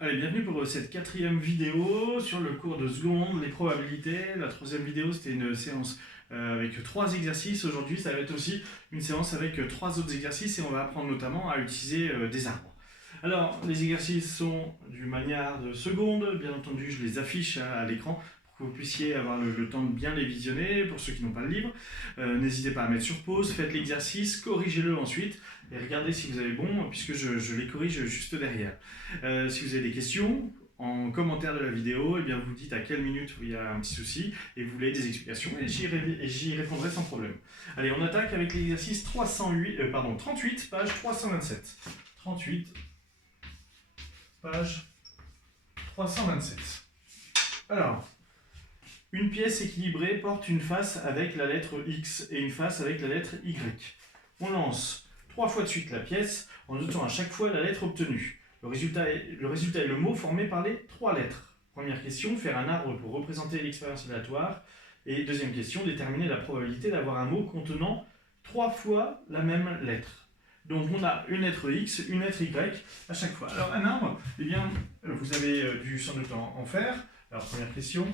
Allez, bienvenue pour cette quatrième vidéo sur le cours de seconde, les probabilités. La troisième vidéo, c'était une séance avec 3 exercices. Aujourd'hui, ça va être aussi une séance avec 3 autres exercices et on va apprendre notamment à utiliser des arbres. Alors, les exercices sont du manière de seconde. Bien entendu, je les affiche à l'écran pour que vous puissiez avoir le temps de bien les visionner. Pour ceux qui n'ont pas le livre, n'hésitez pas à mettre sur pause, faites l'exercice, corrigez-le ensuite et regardez si vous avez bon, puisque je les corrige juste derrière. Si vous avez des questions, en commentaire de la vidéo, eh bien vous dites à quelle minute il y a un petit souci et vous voulez des explications et j'y répondrai sans problème. Allez, on attaque avec l'exercice 38, page 327. 38, page 327. Alors, une pièce équilibrée porte une face avec la lettre X et une face avec la lettre Y. On lance 3 fois de suite la pièce en notant à chaque fois la lettre obtenue. Le résultat est le mot formé par les 3 lettres. Première question, faire un arbre pour représenter l'expérience aléatoire. Et deuxième question, déterminer la probabilité d'avoir un mot contenant 3 fois la même lettre. Donc on a une lettre X, une lettre Y à chaque fois. Alors un arbre, eh bien, vous avez dû sans doute en faire. Alors première question,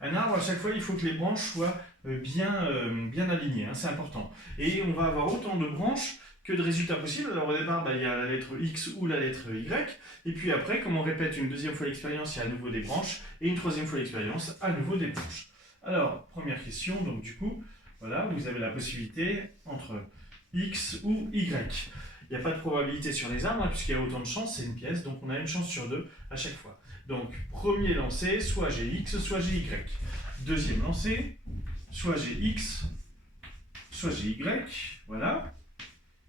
un arbre à chaque fois il faut que les branches soient bien alignées, hein, c'est important. Et on va avoir autant de branches que de résultats possibles. Alors au départ, il y a la lettre X ou la lettre Y, et puis après, comme on répète une deuxième fois l'expérience, il y a à nouveau des branches, et une troisième fois l'expérience, à nouveau des branches. Alors, première question, donc du coup, voilà, vous avez la possibilité entre X ou Y. Il n'y a pas de probabilité sur les arbres, hein, puisqu'il y a autant de chances, c'est une pièce, donc on a une chance sur 2 à chaque fois. Donc, premier lancé, soit j'ai X, soit j'ai Y. Deuxième lancé, soit j'ai X, soit j'ai Y, voilà,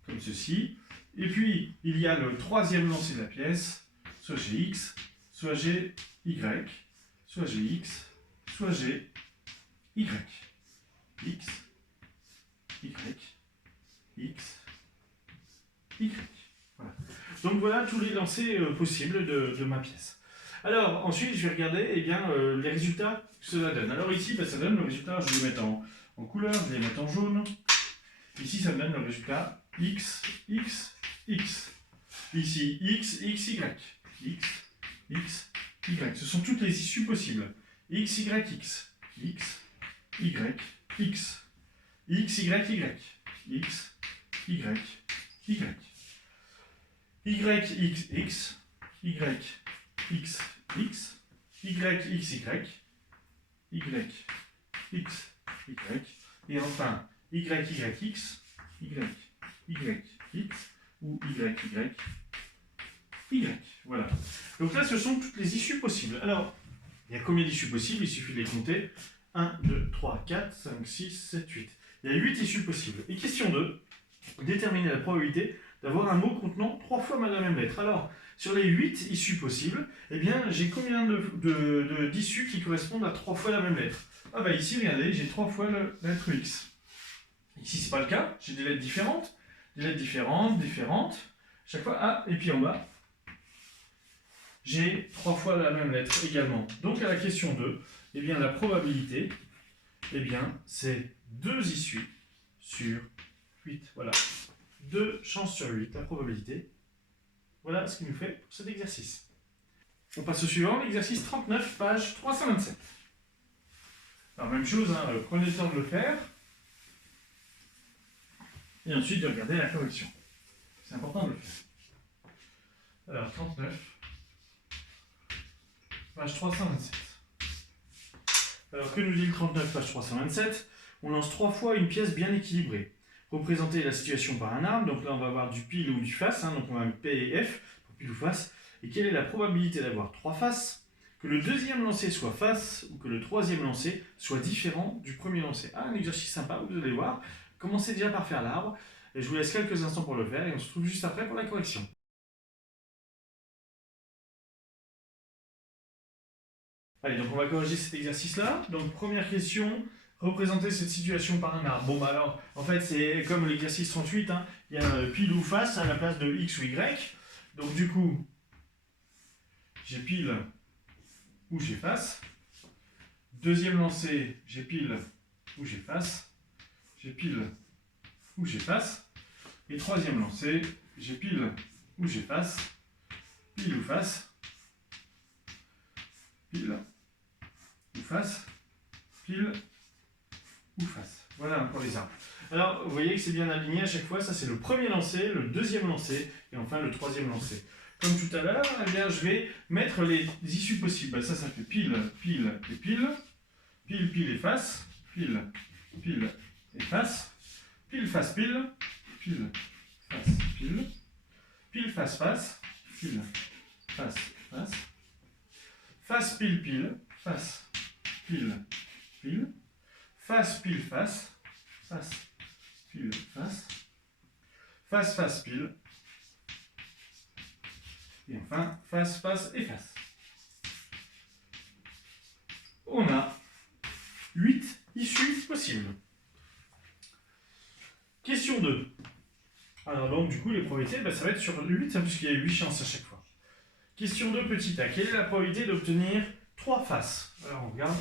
comme ceci. Et puis, il y a le troisième lancé de la pièce, soit j'ai X, soit j'ai Y, soit j'ai X, soit j'ai Y. X, Y, X, Y. Voilà. Donc voilà tous les lancers possibles de ma pièce. Alors, ensuite, je vais regarder les résultats que cela donne. Alors ici, ça donne le résultat, je vais les mettre en couleur, je vais les mettre en jaune. Ici, ça me donne le résultat X, X, X. Ici, X, X, Y. X, X, Y. Ce sont toutes les issues possibles. X, Y, X. X, Y, X. X, Y, Y. X, Y, Y. Y, X, X. Y, X, X. Y, X, Y. Y, X, Y. Et enfin, Y, Y, X. Y, Y, X. Ou Y, Y, Y. Voilà. Donc là, ce sont toutes les issues possibles. Alors, il y a combien d'issues possibles? Il suffit de les compter. 1, 2, 3, 4, 5, 6, 7, 8. Il y a 8 issues possibles. Et question 2, déterminer la probabilité d'avoir un mot contenant 3 fois la même lettre. Alors, sur les 8 issues possibles, eh bien, j'ai combien d'issues qui correspondent à 3 fois la même lettre? Ah bah ici, regardez, j'ai 3 fois la lettre X. Ici, c'est pas le cas, j'ai des lettres différentes. Des lettres différentes. Chaque fois, ah, et puis en bas, j'ai 3 fois la même lettre également. Donc à la question 2, eh bien, la probabilité, eh bien, c'est 2 issues sur 8. Voilà. 2 chances sur 8, la probabilité. Voilà ce qu'il nous fait pour cet exercice. On passe au suivant, l'exercice 39, page 327. Alors, même chose, hein, prenez le temps de le faire. Et ensuite de regarder la correction. C'est important de le faire. Alors, 39, page 327. Alors, que nous dit le 39, page 327? On lance 3 fois une pièce bien équilibrée. Représenter la situation par un arbre, donc là on va avoir du pile ou du face, hein, donc on va mettre P et F pour pile ou face. Et quelle est la probabilité d'avoir 3 faces? Que le deuxième lancé soit face ou que le troisième lancé soit différent du premier lancé. Ah, un exercice sympa, vous allez voir. Commencez déjà par faire l'arbre, et je vous laisse quelques instants pour le faire, et on se retrouve juste après pour la correction. Allez, donc on va corriger cet exercice-là. Donc première question, représenter cette situation par un arbre. Bon, bah alors, en fait, c'est comme l'exercice 38, hein, il y a pile ou face à la place de X ou Y. Donc du coup, j'ai pile ou j'ai face. Deuxième lancé, j'ai pile ou j'ai face. J'ai pile ou j'ai face. Et troisième lancé, j'ai pile ou j'ai face. Pile ou face. pile, ou face, pile, ou face. Voilà pour les arbres. Alors, vous voyez que c'est bien aligné à chaque fois. Ça, c'est le premier lancer, le deuxième lancer, et enfin le troisième lancer. Comme tout à l'heure, eh bien, je vais mettre les issues possibles. Ça fait pile, pile et pile. Pile, pile et face. Pile, pile et face. Pile, face, pile. Pile, face, pile. Pile, face, face. Pile, face, face. Face, pile, pile. Face, pile, pile. Face, pile, face. Face, pile, face. Face, face, pile. Et enfin, face, face et face. On a 8 issues possibles. Question 2. Alors donc du coup les probabilités, ça va être sur 8, puisqu'il y a 8 chances à chaque fois. Question 2, petit a. Quelle est la probabilité d'obtenir 3 faces? Alors on regarde.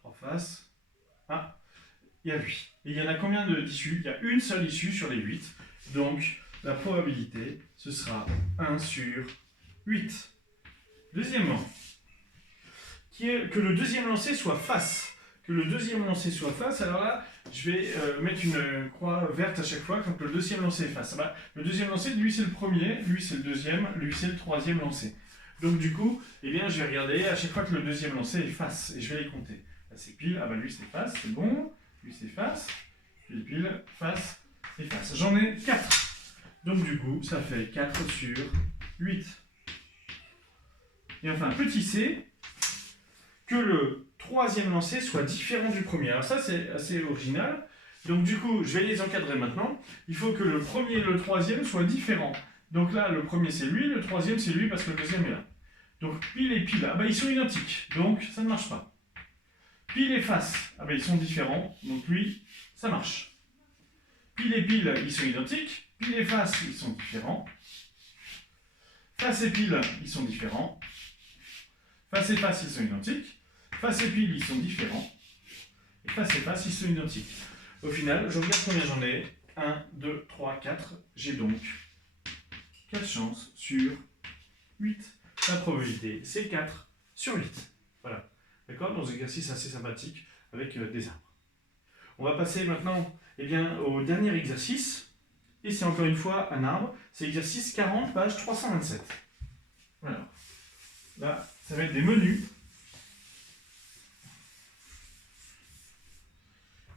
3 faces. Ah, il y a 8. Et il y en a combien d'issues? Il y a une seule issue sur les 8. Donc la probabilité, ce sera 1 sur 8. Deuxièmement, que le deuxième lancer soit face. Que le deuxième lancer soit face, alors là, je vais mettre une croix verte à chaque fois quand le deuxième lancer est face. Le deuxième lancer, lui c'est le premier, lui c'est le deuxième, lui c'est le troisième lancer. Donc du coup, eh bien, je vais regarder à chaque fois que le deuxième lancer est face, et je vais les compter. Là c'est pile, lui c'est face, c'est bon, lui c'est face, puis pile, face et face. J'en ai 4. Donc du coup, ça fait 4 sur 8. Et enfin, petit c, que le troisième lancer soit différent du premier. Alors ça, c'est assez original. Donc du coup, je vais les encadrer maintenant. Il faut que le premier et le troisième soient différents. Donc là, le premier c'est lui, le troisième c'est lui parce que le deuxième est là. Donc pile et pile, ils sont identiques. Donc ça ne marche pas. Pile et face, ils sont différents. Donc lui, ça marche. Pile et pile, ils sont identiques. Pile et face, ils sont différents. Face et pile, ils sont différents. Face et face, ils sont identiques. Face et pile, ils sont différents. Et face et face, ils sont identiques. Au final, je regarde combien j'en ai. 1, 2, 3, 4. J'ai donc 4 chances sur 8. La probabilité, c'est 4 sur 8. Voilà. D'accord? Dans un exercice assez sympathique avec des arbres. On va passer maintenant au dernier exercice. Et c'est encore une fois un arbre. C'est l'exercice 40, page 327. Voilà. Là, ça va être des menus.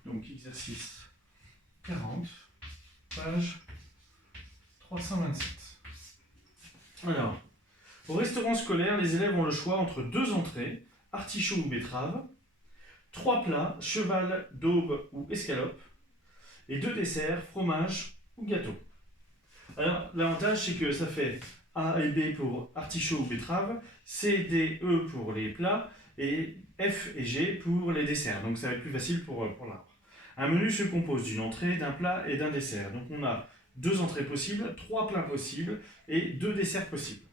Donc, exercice 40, page 327. Alors, au restaurant scolaire, les élèves ont le choix entre 2 entrées, artichaut ou betterave, 3 plats, cheval, daube ou escalope, et 2 desserts, fromage ou gâteau. Alors, l'avantage, c'est que ça fait A et B pour artichaut ou betterave, C, D, E pour les plats, et F et G pour les desserts. Donc, ça va être plus facile pour l'arbre. Un menu se compose d'une entrée, d'un plat et d'un dessert. Donc, on a 2 entrées possibles, 3 plats possibles et 2 desserts possibles.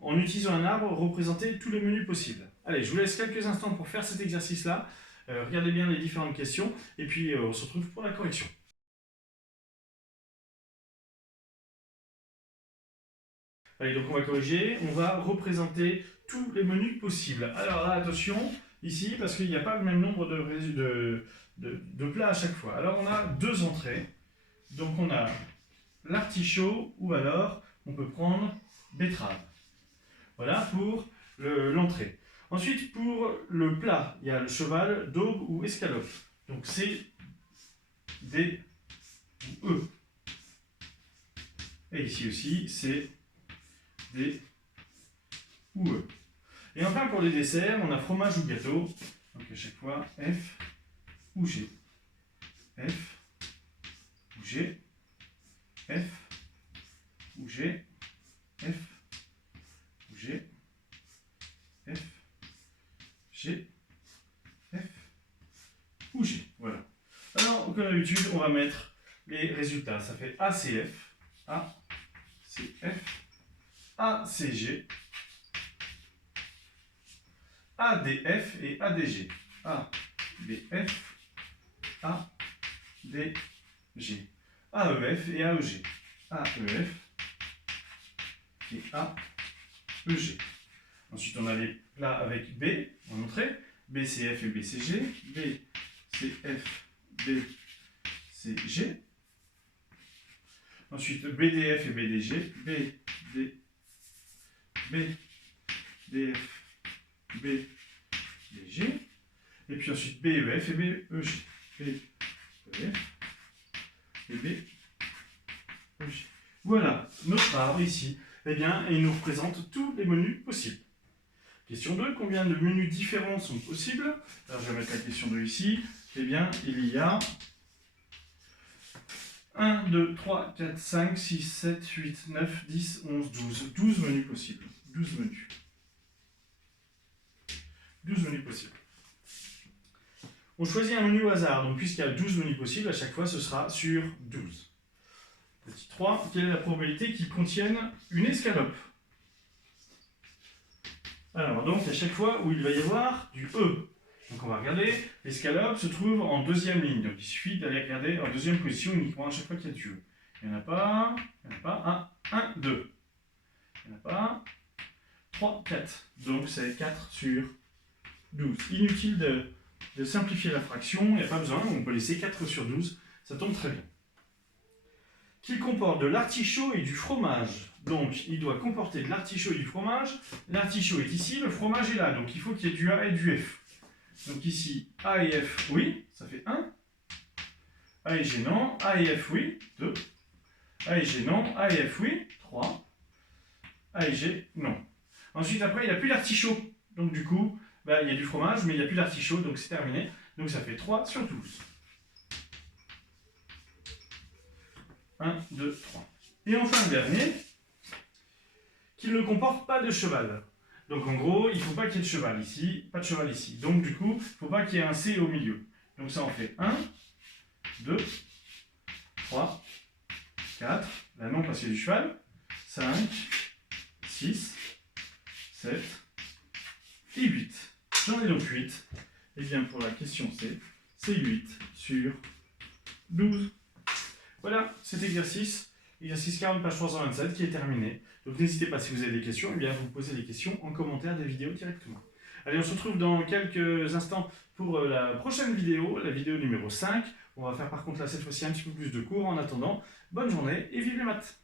En utilisant un arbre, représentez tous les menus possibles. Allez, je vous laisse quelques instants pour faire cet exercice-là. Regardez bien les différentes questions et puis on se retrouve pour la correction. Allez, donc on va corriger, on va représenter tous les menus possibles. Alors là, attention, ici, parce qu'il n'y a pas le même nombre de plats à chaque fois. Alors on a 2 entrées, donc on a l'artichaut ou alors on peut prendre betterave. Voilà pour l'entrée. Ensuite, pour le plat, il y a le cheval, daube ou escalope. Donc C, D ou E. Et ici aussi, C, D ou E. Et enfin, pour les desserts, on a fromage ou gâteau. Donc à chaque fois, F ou G. F ou G. F ou G. F ou G. F, G, F ou G. Voilà. Alors, comme d'habitude, on va mettre les résultats. Ça fait ACF, ACF, ACG, ADF et ADG. ADF, ADG. AEF et AEG. AEF et AEG. Ensuite, on a les plats avec B en entrée. BCF et BCG. BCF, BCG. Ensuite, BDF et BDG. BDF, BDG. Et puis ensuite, BEF et BEG. BEF et BEG. Voilà, notre arbre ici. Eh bien, il nous représente tous les menus possibles. Question 2, combien de menus différents sont possibles? Alors, je vais mettre la question 2 ici. Eh bien, il y a 1, 2, 3, 4, 5, 6, 7, 8, 9, 10, 11, 12. 12 menus possibles. 12 menus. 12 menus possibles. On choisit un menu au hasard. Donc, puisqu'il y a 12 menus possibles, à chaque fois, ce sera sur 12. Petit 3, quelle est la probabilité qu'ils contiennent une escalope? Alors, donc, à chaque fois où il va y avoir du E. Donc, on va regarder, l'escalope se trouve en deuxième ligne. Donc, il suffit d'aller regarder en deuxième position uniquement à chaque fois qu'il y a du E. Il n'y en a pas, 1, 2. Il n'y en a pas, 3, 4. Donc, c'est 4 sur 12. Inutile de simplifier la fraction, il n'y a pas besoin, on peut laisser 4 sur 12, ça tombe très bien. Qu'il comporte de l'artichaut et du fromage. Donc, il doit comporter de l'artichaut et du fromage. L'artichaut est ici, le fromage est là. Donc, il faut qu'il y ait du A et du F. Donc, ici, A et F, oui, ça fait 1. A et G, non. A et F, oui, 2. A et G, non. A et F, oui, 3. A et G, non. Ensuite, après, il n'y a plus d'artichaut. Donc, du coup, bah, il y a du fromage, mais il n'y a plus d'artichaut, donc c'est terminé. Donc, ça fait 3 sur 12. 1, 2, 3. Et enfin, le dernier, qu'il ne comporte pas de cheval. Donc en gros, il ne faut pas qu'il y ait de cheval ici, pas de cheval ici. Donc du coup, il ne faut pas qu'il y ait un C au milieu. Donc ça en fait 1, 2, 3, 4, là non parce qu'il y a du cheval, 5, 6, 7 et 8. J'en ai donc 8. Et bien pour la question C, c'est 8 sur 12. Voilà cet exercice. Exercice 40, page 327 qui est terminé. Donc n'hésitez pas, si vous avez des questions, eh bien vous posez les questions en commentaire des vidéos directement. Allez, on se retrouve dans quelques instants pour la prochaine vidéo, la vidéo numéro 5. On va faire par contre là cette fois-ci un petit peu plus de cours. En attendant, bonne journée et vive les maths!